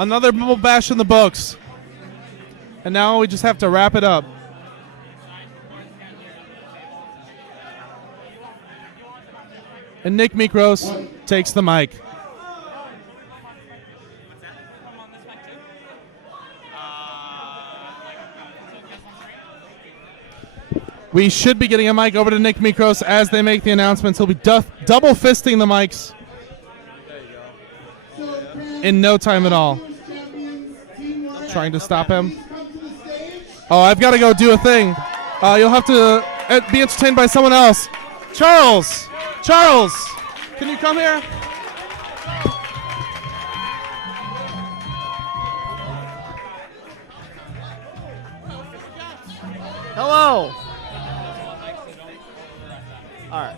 Another Bumblebash in the books. And now we just have to wrap it up. And Nick Mikros takes the mic. We should be getting a mic over to Nick Mikros as they make the announcements. He'll be double fisting the mics in no time at all. Trying to stop him. Oh, I've got to go do a thing. You'll have to be entertained by someone else. Charles! Charles! Can you come here? Hello! All right.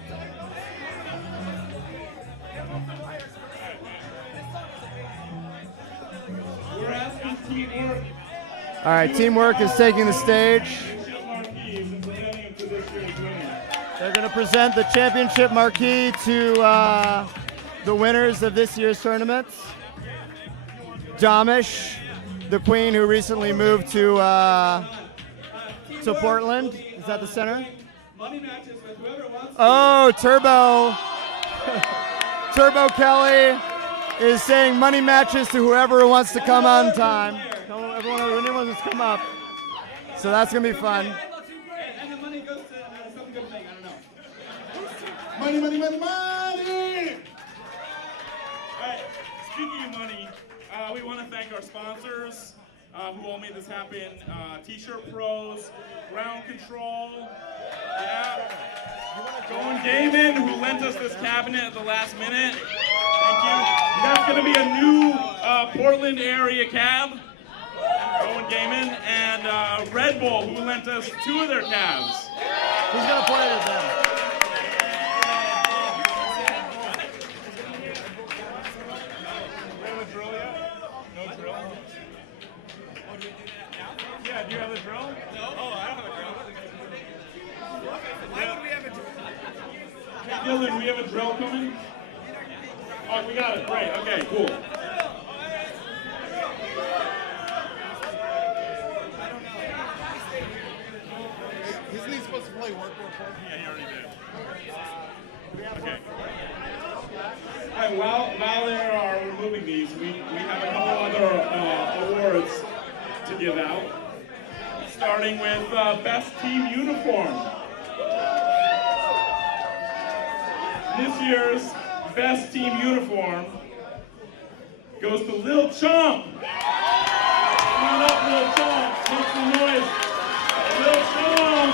All right, Teamwork is taking the stage. They're going to present the championship marquee to the winners of this year's tournaments. Domish, the queen who recently moved to Portland. Is that the center? Oh, Turbo. Turbo Kelly is saying money matches to whoever wants to come on time. Anyone wants to come up. So that's going to be fun. And the money goes to some good thing. I don't know. Money, money, money, money! All right, speaking of money, we want to thank our sponsors who all made this happen. T-Shirt Pros, Ground Control, yeah. Going Gaming, who lent us this cabinet at the last minute. Thank you. That's going to be a new Portland area cab. Going Gaming, and Red Bull, who lent us 2 of their cabs. Who's going to point at them? Yeah, do you have a drill? No. Oh, I don't have a drill. Why would we have a drill? Dylan, we have a drill coming? Oh, we got it. Great. Okay, cool. Isn't he supposed to play work? Yeah, he already did. Okay. All right, while they are removing these, we have a couple other awards to give out. Starting with Best Team Uniform. This year's Best Team Uniform goes to Lil Chomp. Come on up, Lil Chomp. Make some noise. Lil Chomp.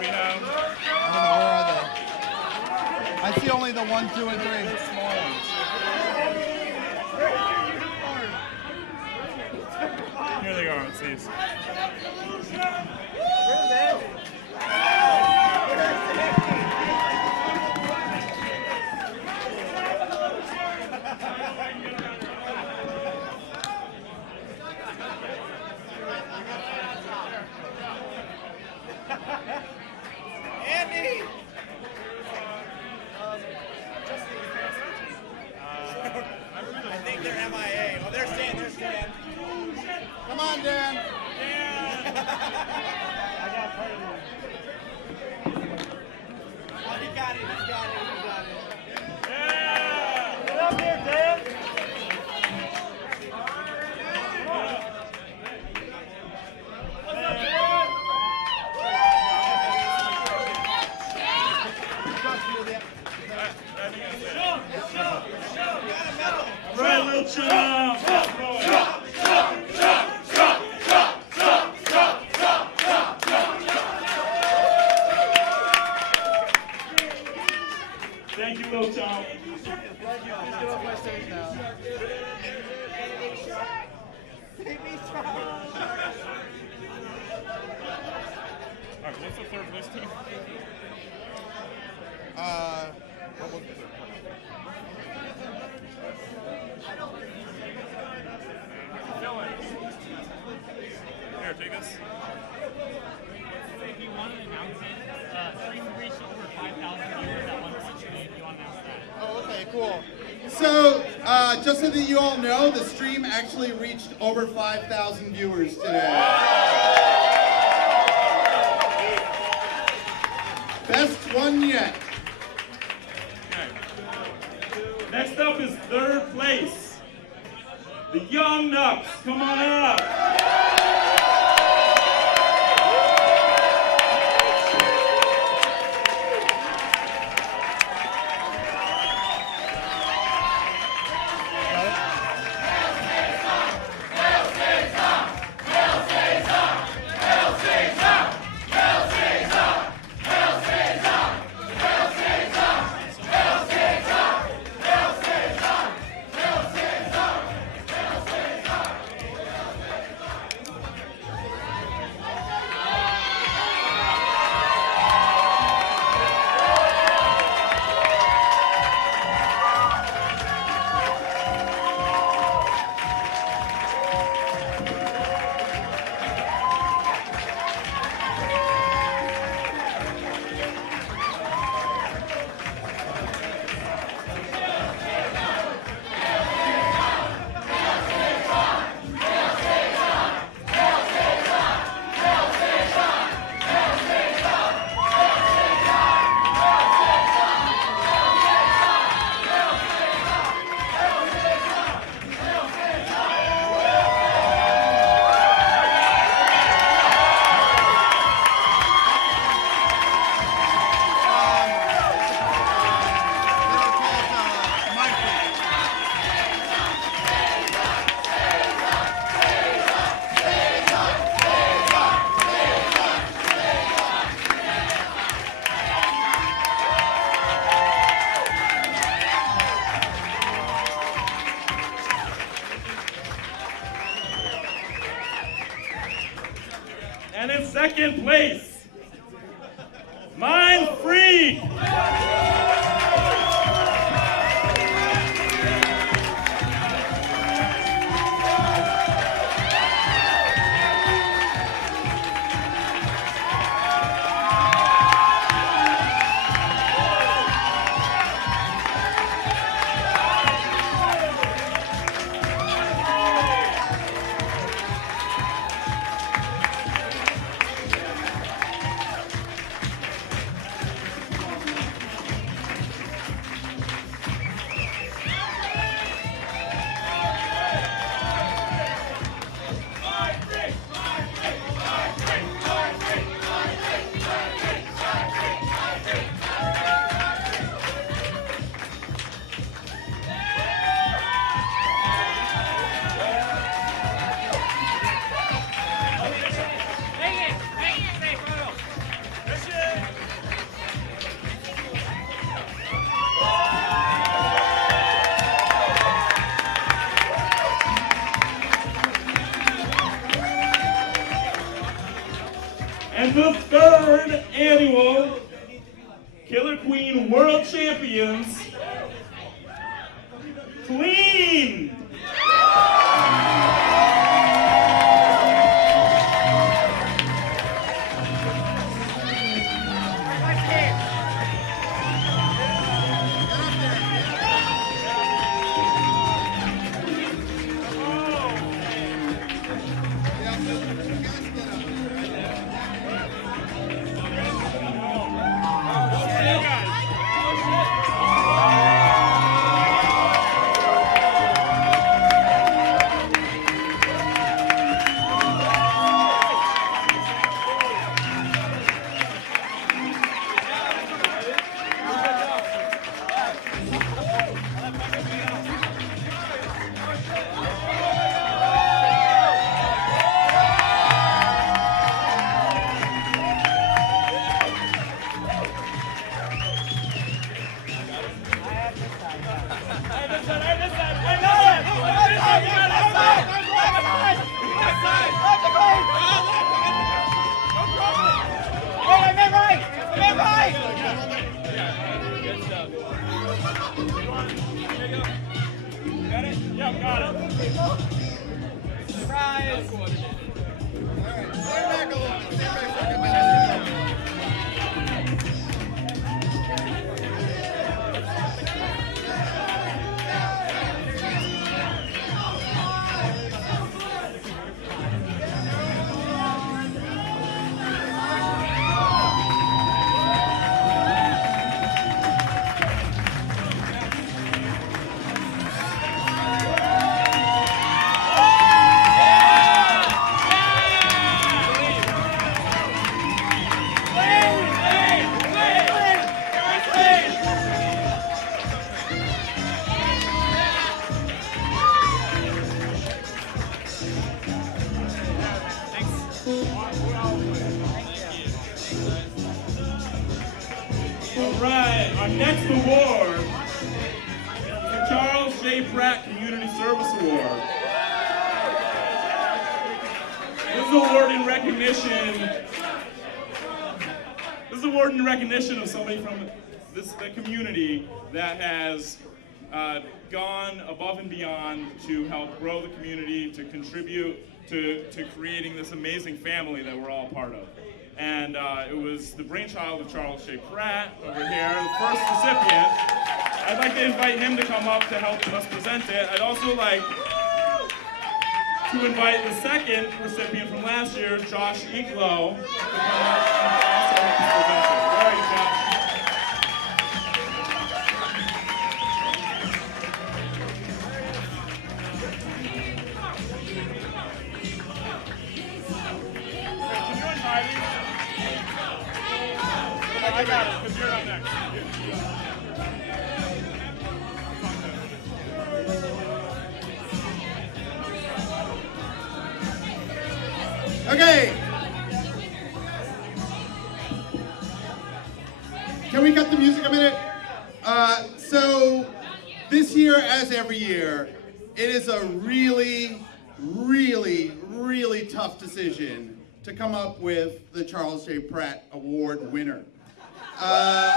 We have... I don't know, where are they? I see only the 1, 2, and 3. The small ones. Here they are, it's these. Andy! I think they're MIA. Oh, they're staying, they're staying. Come on, Dan. Oh, he got it, he got it, he got it. Yeah! Get up here, Dan. Right, Lil Chomp! Thank you, Lil Chomp. Thank you. Please get off my stage now. All right, what's the third place team? What was it? Here, take this. If you want to announce it, stream reached over 5,000 viewers at one point today if you want to announce that. Oh, okay, cool. So, just so that you all know, the stream actually reached over 5,000 viewers today. Best one yet. Next up is third place. The Young Nucks, come on up. And in second place, Mind Freak. And the third annual Killer Queen World Champions, Clean. Pratt Community Service Award. This is an award in recognition of somebody from the community that has gone above and beyond to help grow the community, to contribute to creating this amazing family that we're all part of. And it was the brainchild of Charles J. Pratt over here, the first recipient. I'd like to invite him to come up to help us present it. I'd also like to invite the second recipient from last year, Josh Eklo, to come up and also help us present it. All right, Josh. I got it, because you're up next. Okay. Can we cut the music a minute? So this year, as every year, it is a really, really, really tough decision to come up with the Charles J. Pratt Award winner. But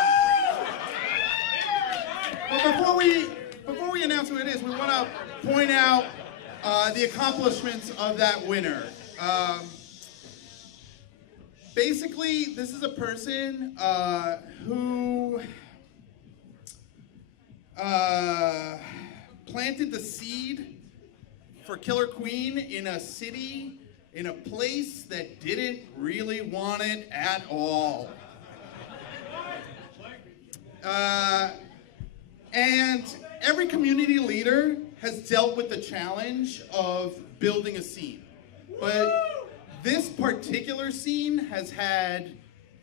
before we announce who it is, we want to point out the accomplishments of that winner. Basically, this is a person who planted the seed for Killer Queen in a city, in a place that didn't really want it at all. And every community leader has dealt with the challenge of building a scene. But this particular scene has had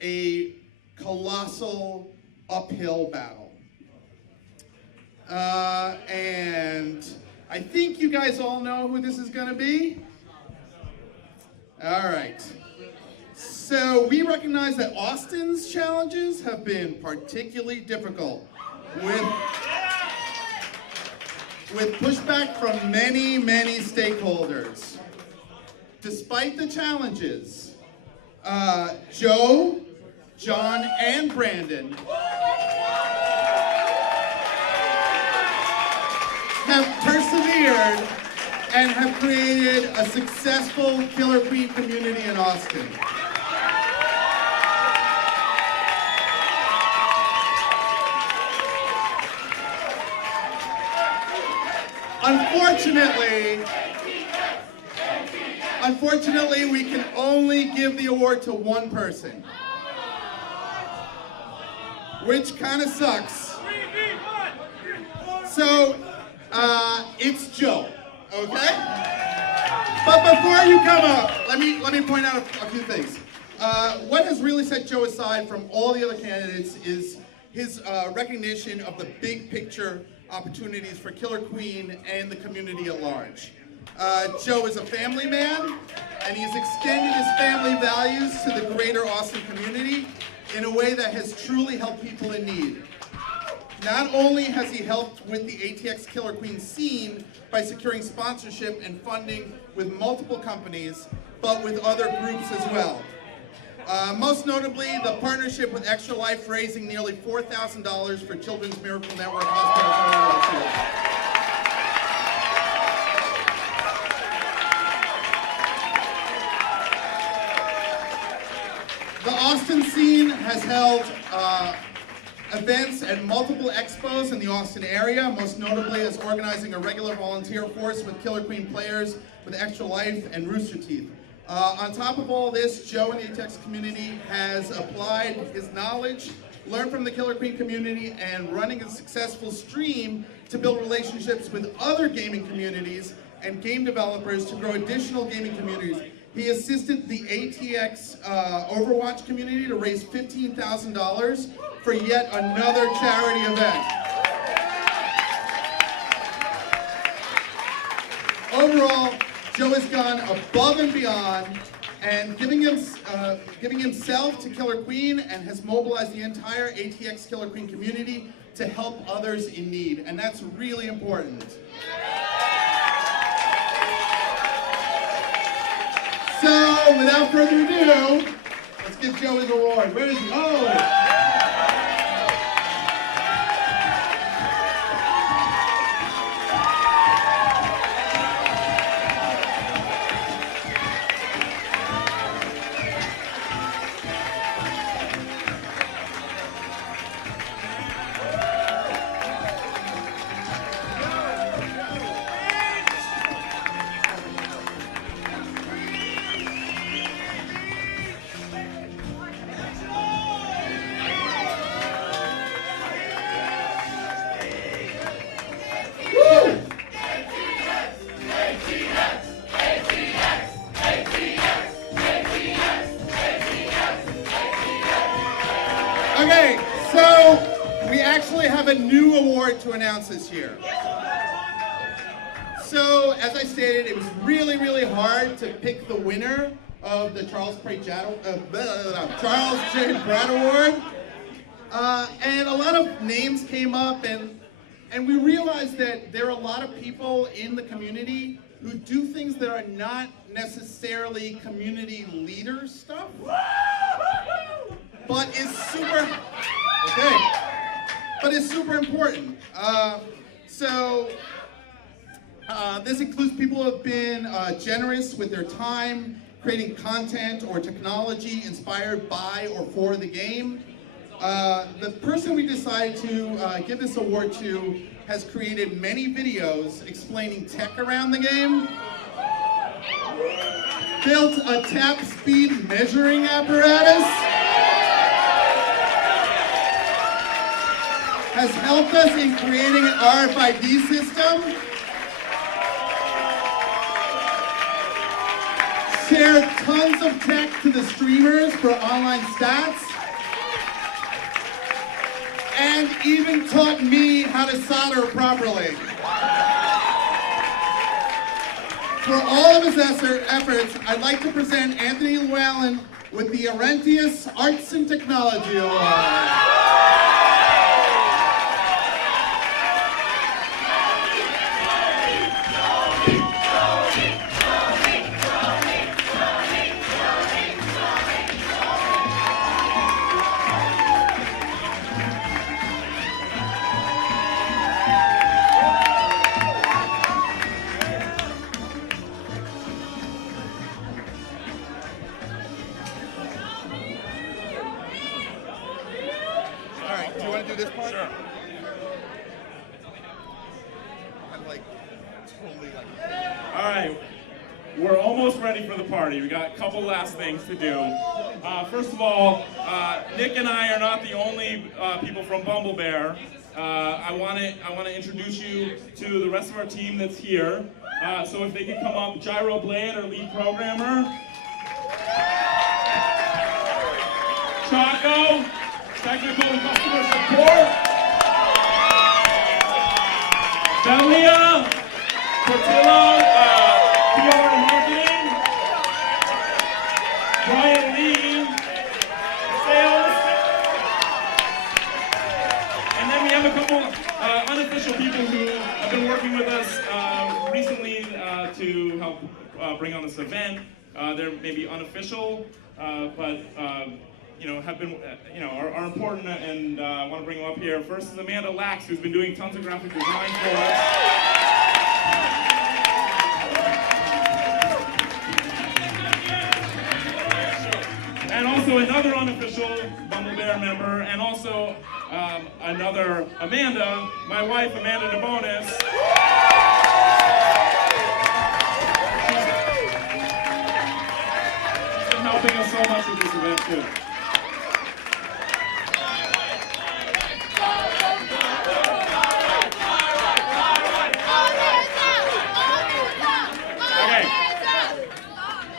a colossal uphill battle. And I think you guys all know who this is going to be. All right. So we recognize that Austin's challenges have been particularly difficult with pushback from many, many stakeholders. Despite the challenges, Joe, John, and Brandon have persevered and have created a successful Killer Queen community in Austin. Unfortunately, we can only give the award to one person, which kind of sucks. So, it's Joe, okay? But before you come up, let me point out a few things. What has really set Joe aside from all the other candidates is his recognition of the big picture opportunities for Killer Queen and the community at large. Joe is a family man, and he's extended his family values to the greater Austin community in a way that has truly helped people in need. Not only has he helped with the ATX Killer Queen scene by securing sponsorship and funding with multiple companies, but with other groups as well. Most notably, the partnership with Extra Life, raising nearly $4,000 for Children's Miracle Network Hospital. The Austin scene has held events at multiple expos in the Austin area, most notably as organizing a regular volunteer force with Killer Queen players with Extra Life and Rooster Teeth. On top of all this, Joe in the ATX community has applied his knowledge, learned from the Killer Queen community, and running a successful stream to build relationships with other gaming communities and game developers to grow additional gaming communities. He assisted the ATX Overwatch community to raise $15,000 for yet another charity event. Overall, Joe has gone above and beyond and giving himself to Killer Queen, and has mobilized the entire ATX Killer Queen community to help others in need, and that's really important. So, without further ado, let's give Joe his award. Where is he? Oh! Okay, so we actually have a new award to announce this year. So, as I stated, it was really, really hard to pick the winner of the Charles J. Pratt Award. And a lot of names came up, and we realized that there are a lot of people in the community who do things that are not necessarily community leader stuff, but is super, important. This includes people who have been generous with their time, creating content or technology inspired by or for the game. The person we decided to give this award to has created many videos explaining tech around the game, built a tap speed measuring apparatus, has helped us in creating an RFID system, shared tons of tech to the streamers for online stats, and even taught me how to solder properly. For all of his efforts, I'd like to present Anthony Llewellyn with the Arentius Arts and Technology Award. This part? Sure. All right, we're almost ready for the party. We got a couple last things to do. First of all, Nick and I are not the only people from Bumblebash. I want to introduce you to the rest of our team that's here. So if they could come up, Gyro Blade, our lead programmer. Chaco, technical and customer support. Delia Portillo, PR and marketing. Brian Lee, sales. And then we have a couple unofficial people who have been working with us recently to help bring on this event. They're maybe unofficial, but have been, are important, and I want to bring them up here. First is Amanda Lax, who's been doing tons of graphic design for us. And also another unofficial Bumblebash member, and also another Amanda, my wife, Amanda DeBonis. She's been helping us so much with this event, too.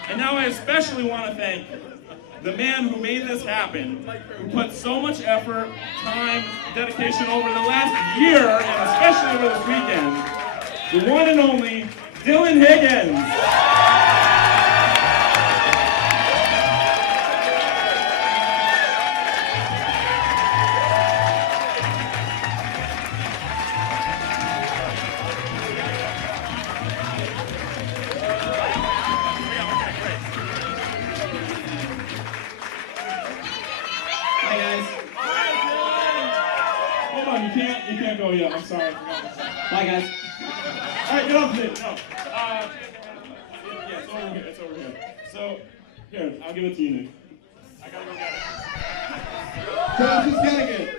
And now I especially want to thank the man who made this happen, who put so much effort, time, dedication over the last year, and especially over this weekend, the one and only Dylan Higgins. sorry. Bye, guys. All right, get off it. No. Yeah, it's over here. It's over here. So, here, I'll give it to you, Nick. I gotta go get it. Josh is getting it.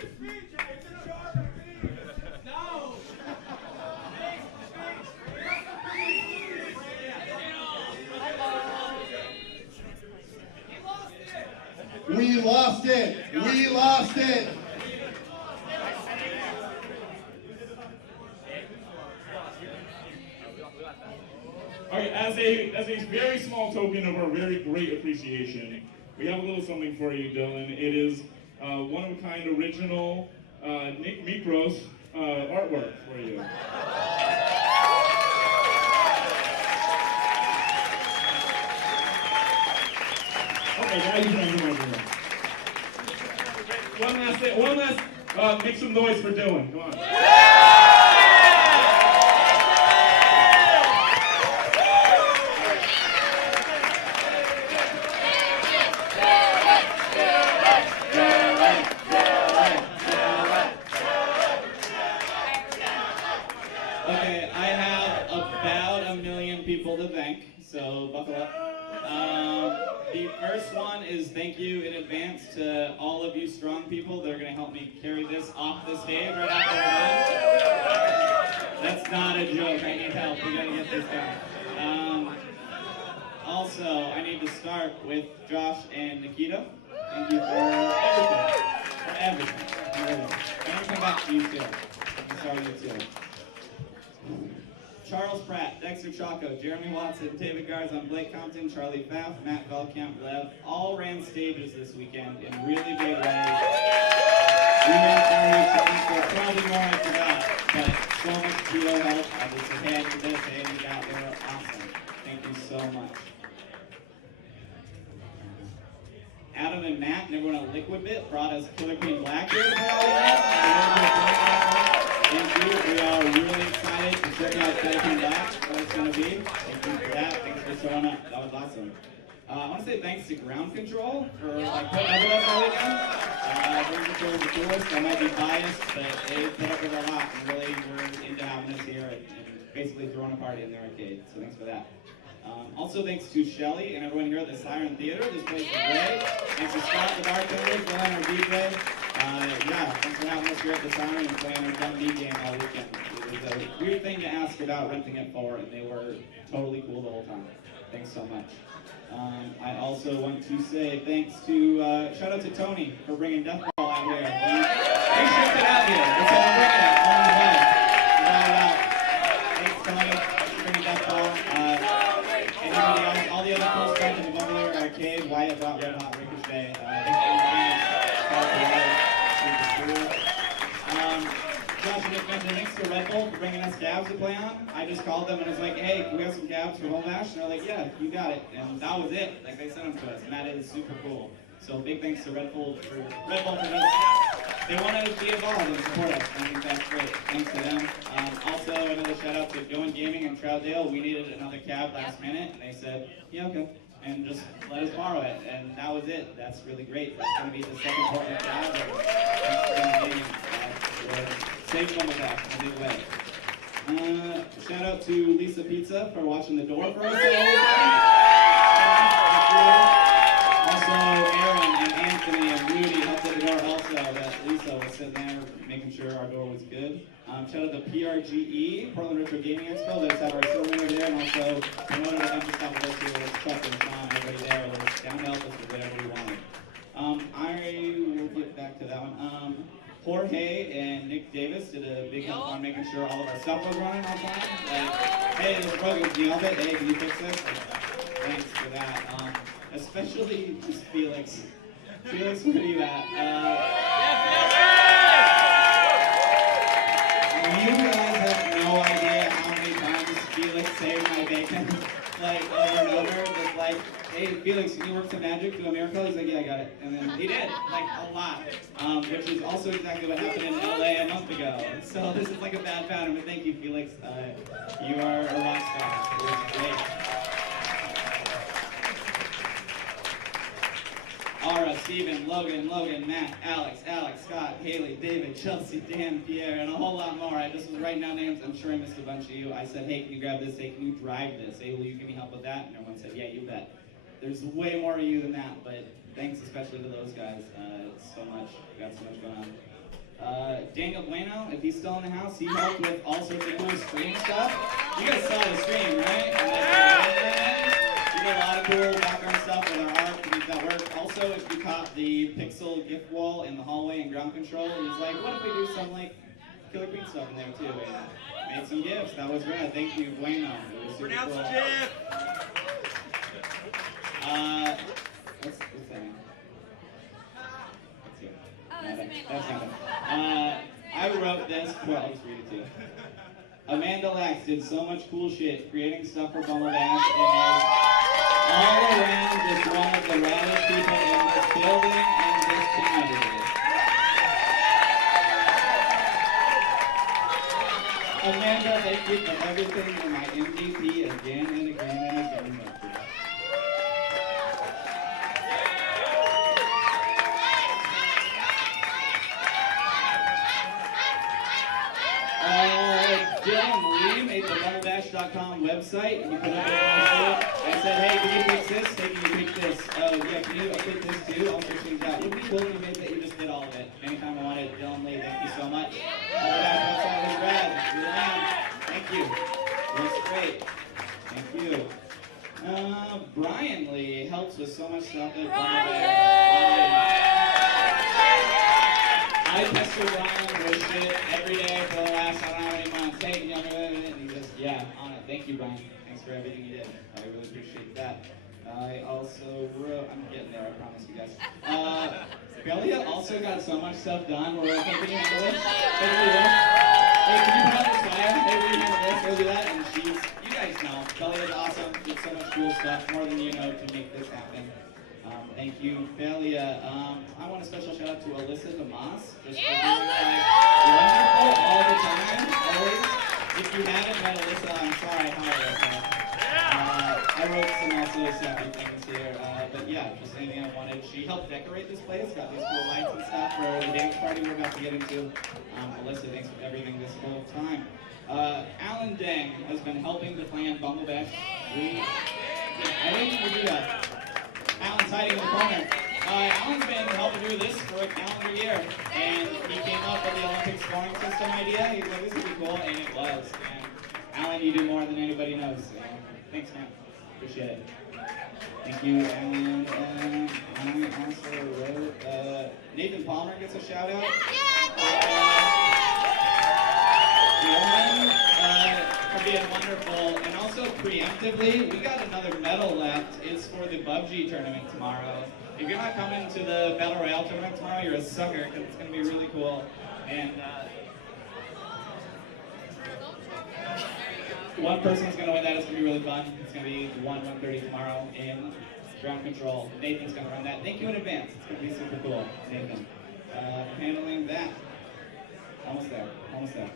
We lost it. We lost it. All right, as a very small token of our very great appreciation, we have a little something for you, Dylan. It is one-of-a-kind original Nick Mikros artwork for you. Okay, now you can have the microphone. One last, make some noise for Dylan. Come on. Okay, I have about 1 million people to thank, so buckle up. The first one is thank you in advance to all of you strong people that are going to help me carry this off the stage right after we're done. That's not a joke. I need help. We got to get this done. Also, I need to start with Josh and Nikita. Thank you for everything. I'm going to come back to you too. I'm sorry, you too. Charles Pratt, Dexter Chaco, Jeremy Watson, David Garzon, Blake Compton, Charlie Pfaff, Matt Veldkamp, Lev, all ran stages this weekend in really big ways. We ran stages, probably more I forgot, but so much judo help. I was ahead to this, and you got there. Awesome. Thank you so much. Adam and Matt and everyone at Liquid Bit brought us Killer Queen Black here to Thank you. We are really excited to check out Killer Queen Black, what it's going to be. Thank you for that. Thanks for showing up. That was awesome. I want to say thanks to Ground Control for putting up with us all weekend. Ground Control is the coolest. I might be biased, but they put up with a lot and really were into having us here and basically throwing a party in their arcade. So thanks for that. Also thanks to Shelly and everyone here at the Siren Theater. This place is great. Thanks to Scott, the bartender, Glenn, our DJ. Yeah, thanks for having us here at the Siren and playing our D&D game all weekend. It was a weird thing to ask about renting it for, and they were totally cool the whole time. Thanks so much. I also want to say thanks to, shout out to Tony for bringing Death Ball out here. He shipped it out here. They said, I'm bringing it on the way. Without a doubt. Thanks, Tony, for bringing Death Ball. Anybody else, all the other cool stuff in the Bumblebash arcade, Wyatt brought Red Hot Ricochet. Josh and Nick mentioned thanks to Red Bull for bringing us gabs to play on. I just called them and was like, hey, can we have some gabs for Bumblebash? And they're like, yeah, you got it. And that was it. Like, they sent them to us, and that is super cool. So big thanks to Red Bull for they wanted to be involved and support us. I think that's great. Thanks to them. Also, another shout out to Going Gaming in Troutdale. We needed another cab last minute, and they said, yeah, okay. And just let us borrow it. And that was it. That's really great. That's going to be the second Portland cab. Thanks to Going Gaming. Safe on the back in a big way. Shout out to Lisa Pizza for watching the door for us. Also, Aaron and Anthony and Rudy helped at the door also. That Lisa was sitting there making sure our door was good. Shout out to PRGE, Portland Retro Gaming Expo. Let's have our silver there, and also promoted a bunch of stuff with us here with Chuck and Sean, everybody there. Was down to help us with whatever we wanted. I will get back to that one. Jorge and Nick Davis did a big help on making sure all of our stuff was running on time. Like, hey, this broken, can you help it? Hey, can you fix this? Thanks for that. Especially just Felix. Felix, where are you at? You guys have no idea how many times Felix saved my bacon, like over and over. Just like, hey, Felix, can you work some magic, do a miracle? He's like, yeah, I got it. And then he did, like a lot, which is also exactly what happened in LA a month ago. So this is like a bad pattern, but thank you, Felix. You are a rock star. It was great. Ara, Steven, Logan, Matt, Alex, Scott, Haley, David, Chelsea, Dan, Pierre, and a whole lot more. I just was writing down names. I'm sure I missed a bunch of you. I said, hey, can you grab this? Hey, can you drive this? Hey, will you give me help with that? And everyone said, yeah, you bet. There's way more of you than that, but thanks especially to those guys. So much. We got so much going on. Daniel Bueno, if he's still in the house, he helped with all sorts of cool stream stuff. You guys saw the stream, right? We did a lot of cool background stuff with our art to make that work. Also, if you caught the pixel gift wall in the hallway in ground control, he was like, what if we do some like Killer Queen stuff in there too? And made some gifts. That was rad. Thank you, Bueno. It was super cool. What's that mean? That's not it. I wrote this, well, I'll just read it to you. Amanda Lax did so much cool shit creating stuff for Bumblebash and is all around just one of the raddest people in this building and this community. Amanda, thank you for everything. You're my MVP again and again and again. Thank you. Dylan Lee made the Bumblebash.com website, and he put up a I said, hey, can you fix this? Hey, can you fix this? Oh, yeah, can you update this too? I'll fix things out. It would be cool if you made that you just did all of it. Anytime I wanted. Dylan Lee, thank you so much. Bumblebash website was rad. Really loud. Thank you. It was great. Thank you. Brian Lee helps with so much stuff at Bumblebash. I pester Brian with shit every day for the last, I don't know how many months. Hey, can you help me with it? And he just, yeah, on it. Thank you, Brian. Thanks for everything you did. I really appreciate that. I also wrote, I'm getting there, I promise you guys. Belia also got so much stuff done. We're like, hey, can you handle this? Hey, can you put out this fire? Hey, will you handle this? Go do that. And she's, you guys know, Belia's awesome. Did so much cool stuff, more than you know, to make this happen. Thank you, Belia. I want a special shout out to Alyssa DeMoss, just for being like wonderful all the time, always. If you haven't met Alyssa, I'm sorry. Hi, Alyssa. I wrote some also sappy things here, but yeah, just anything I wanted. She helped decorate this place, got these cool lights and stuff for the dance party we're about to get into. Alyssa, thanks for everything this whole time. Alan Deng has been helping to plan Bumblebash. I didn't even do that. Alan's hiding in the corner. Alan's been helping do this for a calendar year, and he came up with the Olympic scoring system idea. He was like, this would be cool, and it was. And Alan, you do more than anybody knows. Thanks, man. Appreciate it. Thank you, Alan. I also wrote, Nathan Palmer gets a shout out. For being wonderful, and also preemptively, we got another medal left. It's for the PUBG tournament tomorrow. If you're not coming to the Battle Royale tournament tomorrow, you're a sucker, because it's going to be really cool. And one person's going to win that. It's going to be really fun. It's going to be 1:30 tomorrow in ground control. Nathan's going to run that. Thank you in advance. It's going to be super cool, Nathan. Handling that. Almost there. Almost there.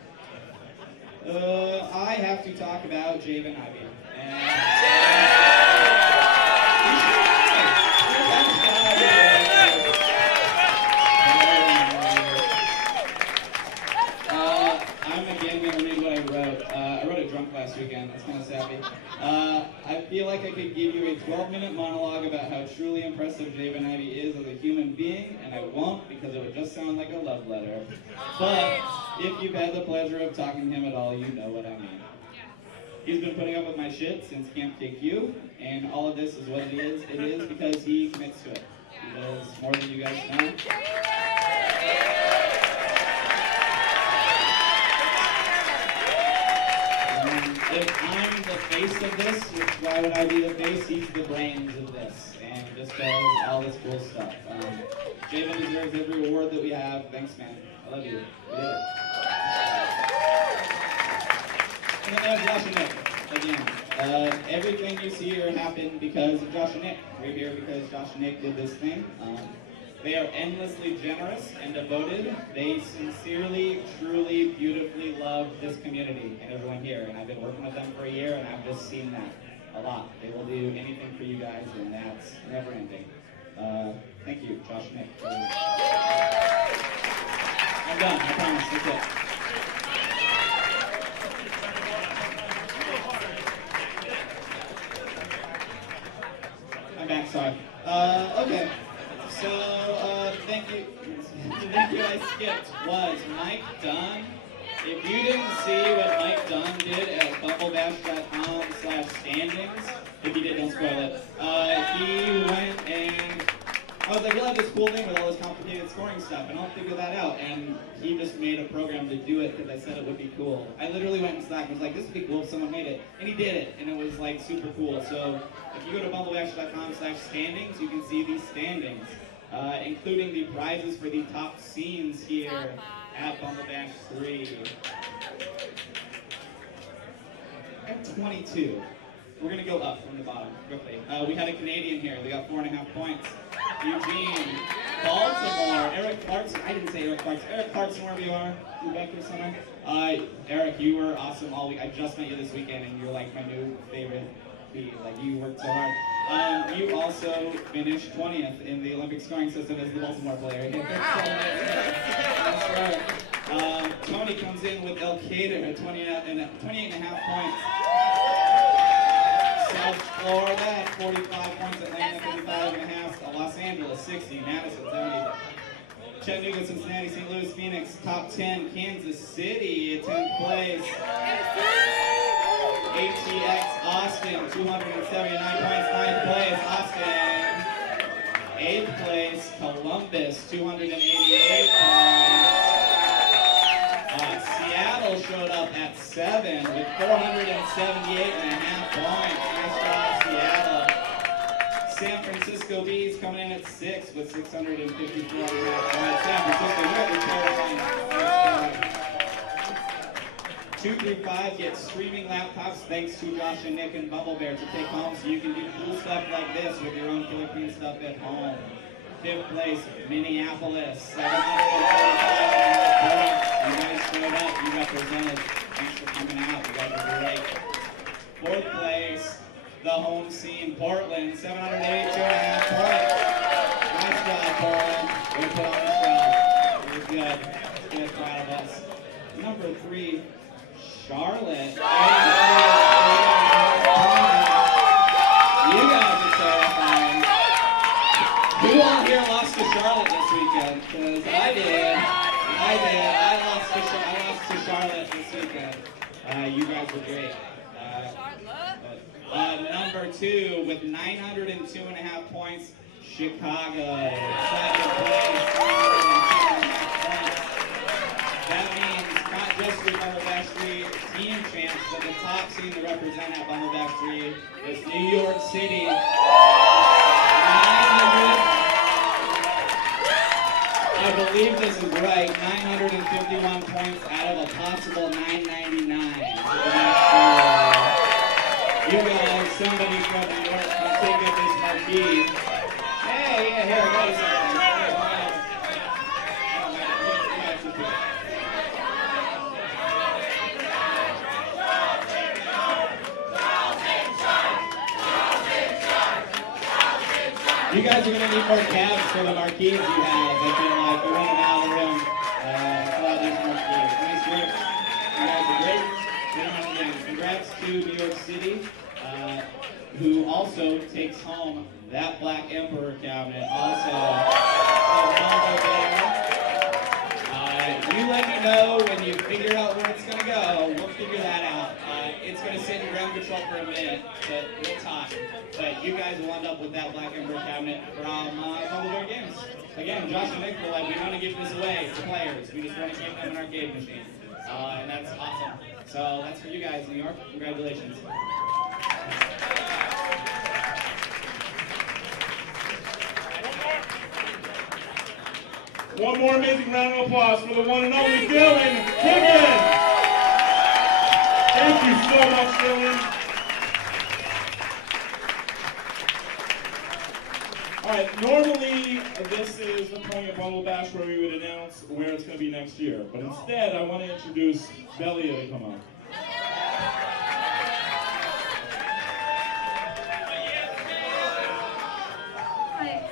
I have to talk about Javen Ivey. I'm again going to read what I wrote. I wrote it drunk last weekend. That's kind of sappy. I feel like I could give you a 12-minute monologue about how truly impressive Javen Ivey is as a human being, and I won't because it would just sound like a love letter. But if you've had the pleasure of talking to him at all, you know what I mean. He's been putting up with my shit since Camp KQ, and all of this is what it is. It is because he commits to it. He does more than you guys know. If I'm the face of this, why would I be the face? He's the brains of this, and just does all this cool stuff. Javen deserves every award that we have. Thanks, man. I love you. We did it. And then there's Josh and Nick, again. Everything you see here happened because of Josh and Nick. We're here because Josh and Nick did this thing. They are endlessly generous and devoted. They sincerely, truly, beautifully love this community and everyone here. And I've been working with them for a year, and I've just seen that a lot. They will do anything for you guys, and that's never ending. Thank you, Josh and Nick. I'm done, I promise, that's it. I'm back, sorry. Okay. So, thank you. Thank you I skipped was Mike Dunn. If you didn't see what Mike Dunn did at bumblebash.com/standings, if you did, don't spoil it. He went and I was like, we'll have this cool thing with all this complicated scoring stuff, and I'll figure that out. And he just made a program to do it because I said it would be cool. I literally went in Slack and was like, this would be cool if someone made it. And he did it, and it was like super cool. So if you go to bumblebash.com/standings, you can see these standings, including the prizes for the top scenes here at Bumblebash 3. At 22. We're going to go up from the bottom quickly. We had a Canadian here. They got 4.5 points. Eugene, Baltimore, Eric Clarkson. I didn't say Eric Clarkson. Eric Clarkson, wherever you are. You're back here somewhere. Eric, you were awesome all week. I just met you this weekend, and you're like my new favorite bee. Like, you worked so hard. You also finished 20th in the Olympic scoring system as the Baltimore player. That's right. Tony comes in with El Cater at 28.5 points. South Florida at 45 points, Atlanta 55.5, Los Angeles 60, Madison 70. Chattanooga, Cincinnati, St. Louis, Phoenix, top 10, Kansas City at 10th place. ATX Austin, 279 points, 9th place, Austin. 8th place, Columbus, 288 points. Seattle showed up at 7 with 478.5 points. Nice job, Seattle. San Francisco Bees coming in at 6 with 654.5 points. San Francisco, you got your players on. 2 through 5 get streaming laptops thanks to Josh and Nick and Bumblebear to take home so you can do cool stuff like this with your own Killer Queen stuff at home. 5th place, Minneapolis, 745 points. You guys showed up, you represented. Thanks for coming out, you guys are great. 4th place, the home scene, Portland, 782.5 points. Nice job, Portland. We put on the show. It was good. Good, proud of us. Number 3, Charlotte. You guys are terrifying. Who all here lost to Charlotte this weekend? Because I did. I lost to Charlotte this weekend. You guys were great. Number 2 with 902.5 points, Chicago. 2nd place, 302.5 points. That means not just your Bumblebash 3 team champs, but the top team to represent at Bumblebash 3 is New York City. 900. I believe this is right. 951 points out of a possible 999. You guys, somebody from New York, can take up this marquee. Hey, yeah, here, I got you something. You guys are going to need more cabs for the marquees you have. I feel like we're running out of room. These marquees. Nice work. You guys are great. Again, congrats to New York City, who also takes home that Black Emperor cabinet. Also, you let me know when you figure out where it's going to go. We'll figure that out. It's going to sit in ground control for a minute, but we'll talk. But you guys will end up with that Black Emperor cabinet from Bumblebear Games. Again, Josh and Nick were like, we want to give this away to players. We just want to keep them an arcade machine. And that's awesome. So that's for you guys, New York. Congratulations. One more amazing round of applause for the one and only Dylan Higgins. Thank you so much, Dylan. All right, normally this is the point of Bumblebash where we would announce where it's going to be next year. But instead, I want to introduce Belia to come on. Hi.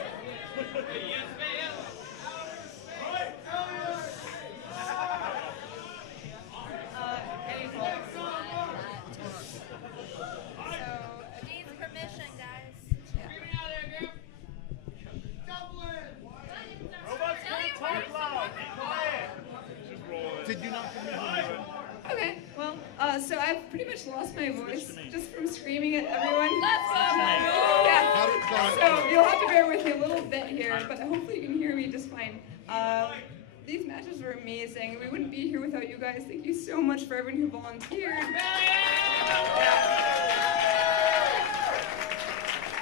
I've pretty much lost my voice just from screaming at everyone. How Yeah. did- So you'll have to bear with me a little bit here, but hopefully you can hear me just fine. These matches were amazing. We wouldn't be here without you guys. Thank you so much for everyone who volunteered.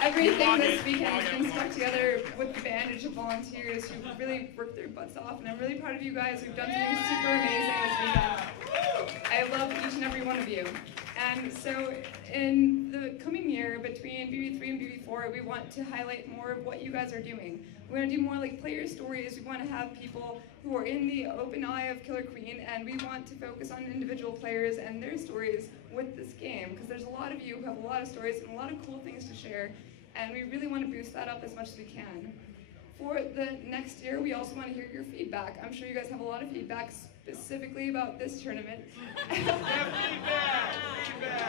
Everything this weekend has been stuck together with the bandage of volunteers who really worked their butts off, and I'm really proud of you guys who've done something super amazing this weekend. I love each and every one of you. And so in the coming year, between BB3 and BB4, we want to highlight more of what you guys are doing. We want to do more like player stories. We want to have people who are in the open eye of Killer Queen, and we want to focus on individual players and their stories with this game, because there's a lot of you who have a lot of stories and a lot of cool things to share, and we really want to boost that up as much as we can. For the next year, we also want to hear your feedback. I'm sure you guys have a lot of feedback specifically about this tournament.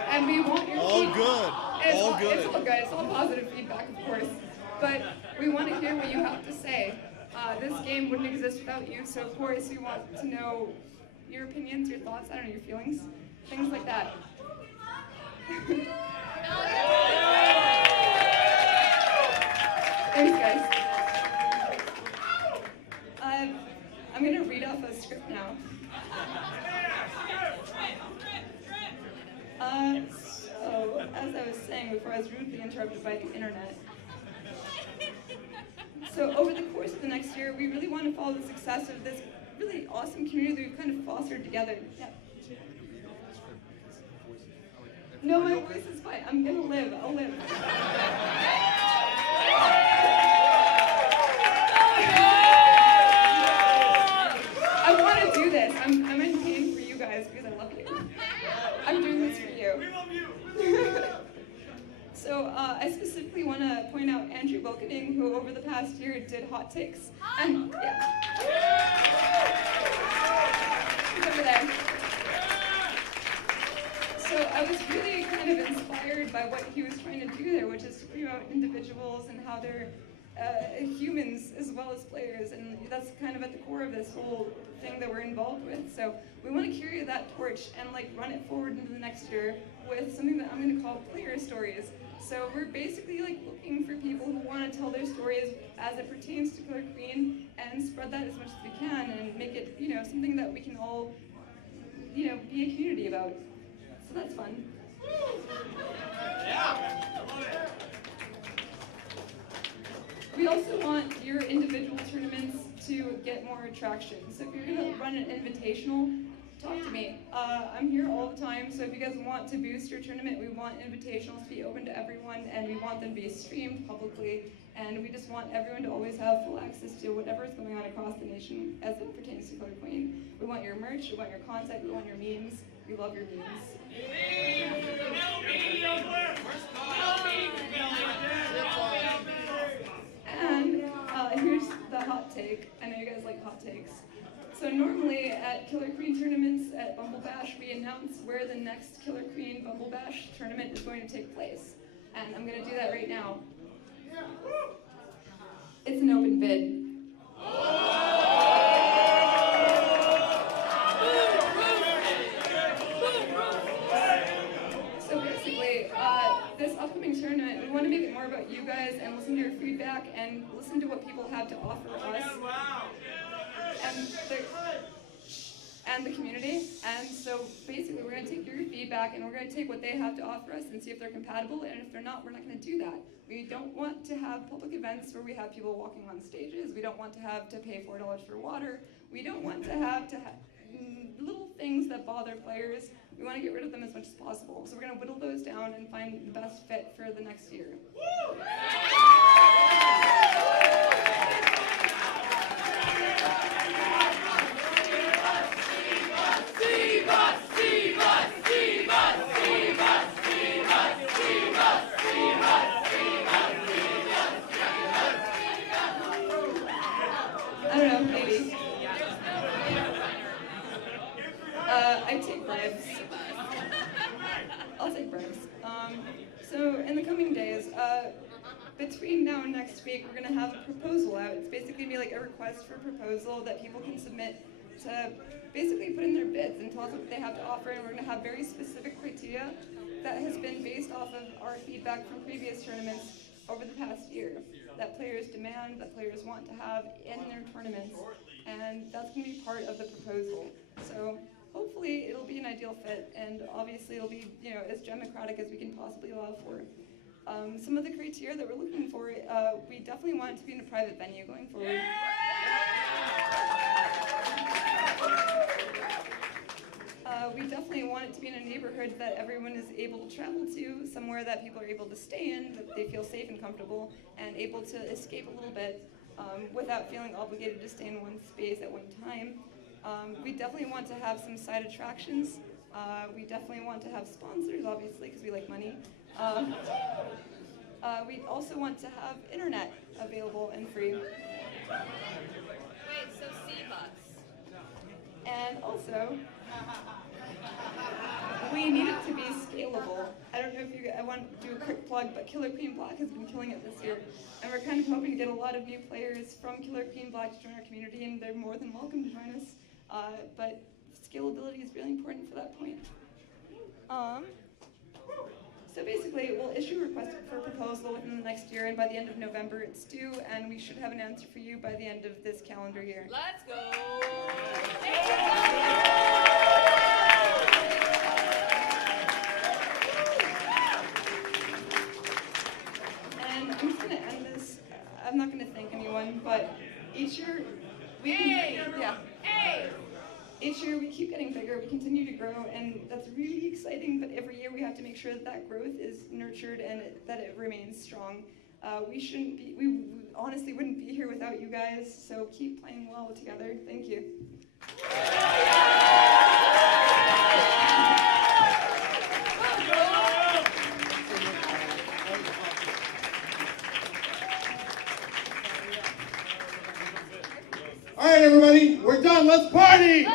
And we want your All feedback. good. It's All good. It's all good. It's all positive feedback, of course. But we want to hear what you have to say. This game wouldn't exist without you, so of course we want to know your opinions, your thoughts, I don't know, your feelings, things like that. Thanks, guys. I'm going to read off a script now. So, as I was saying before, I was rudely interrupted by the internet. So, over the course of the next year, we really want to follow the success of this really awesome community that we've kind of fostered together. Yeah. No, my voice is fine. I'm going to live. I'll live. I want to do this. I'm in pain for you guys because I love you. I'm doing this for you. We love you. So I specifically want to point out Andrew Wilkening, who over the past year did hot takes. And yeah. He's over there. So I was really kind of inspired by what he was trying to do there, which is to promote individuals and how they're humans as well as players, and that's kind of at the core of this whole thing that we're involved with. So we want to carry that torch and like run it forward into the next year with something that I'm going to call player stories. So we're basically like looking for people who want to tell their stories as it pertains to Killer Queen and spread that as much as we can and make it, you know, something that we can all, you know, be a community about. So that's fun. Yeah. We also want your individual tournaments to get more attraction. So if you're going to run an invitational, talk to me. I'm here all the time, so if you guys want to boost your tournament, we want invitationals to be open to everyone, and we want them to be streamed publicly, and we just want everyone to always have full access to whatever is going on across the nation as it pertains to Killer Queen. We want your merch, we want your content, we want your memes. We love your memes. And here's the hot take. I know you guys like hot takes. So normally at Killer Queen tournaments at Bumblebash, we announce where the next Killer Queen Bumblebash tournament is going to take place. And I'm going to do that right now. It's an open bid. So basically, this upcoming tournament, we want to make it more about you guys and listen to your feedback and listen to what people have to offer us and the community. And so basically, we're going to take your feedback and we're going to take what they have to offer us and see if they're compatible. And if they're not, we're not going to do that. We don't want to have public events where we have people walking on stages. We don't want to have to pay $4 for water. We don't want to have little things that bother players. We want to get rid of them as much as possible. So we're going to whittle those down and find the best fit for the next year. I don't know, maybe. I take bribes. I'll take bribes. So in the coming days, between now and next week, we're going to have a proposal out. It's basically going to be like a request for proposal that people can submit to basically put in their bids and tell us what they have to offer, and we're going to have very specific criteria that has been based off of our feedback from previous tournaments over the past year that players demand, that players want to have in their tournaments, and that's going to be part of the proposal. So hopefully it'll be an ideal fit, and obviously it'll be, you know, as democratic as we can possibly allow for. Some of the criteria that we're looking for, we definitely want it to be in a private venue going forward. We definitely want it to be in a neighborhood that everyone is able to travel to, somewhere that people are able to stay in, that they feel safe and comfortable, and able to escape a little bit without feeling obligated to stay in one space at one time. We definitely want to have some side attractions. We definitely want to have sponsors, obviously, because we like money. We also want to have internet available and free. Wait, so C-Bucks. And also, we need it to be scalable. I don't know if I want to do a quick plug, but Killer Queen Black has been killing it this year. And we're kind of hoping to get a lot of new players from Killer Queen Black to join our community, and they're more than welcome to join us. But scalability is really important for that point. So basically, we'll issue a request for proposal within the next year, and by the end of November it's due, and we should have an answer for you by the end of this calendar year. Let's go! And I'm just going to end this. I'm not going to thank anyone, but each year each year we keep getting bigger, we continue to grow, and that's really exciting, but every year we have to make sure that that growth is nurtured and that it remains strong. We honestly wouldn't be here without you guys, so keep playing well together. Thank you. All right, everybody, we're done. Let's party!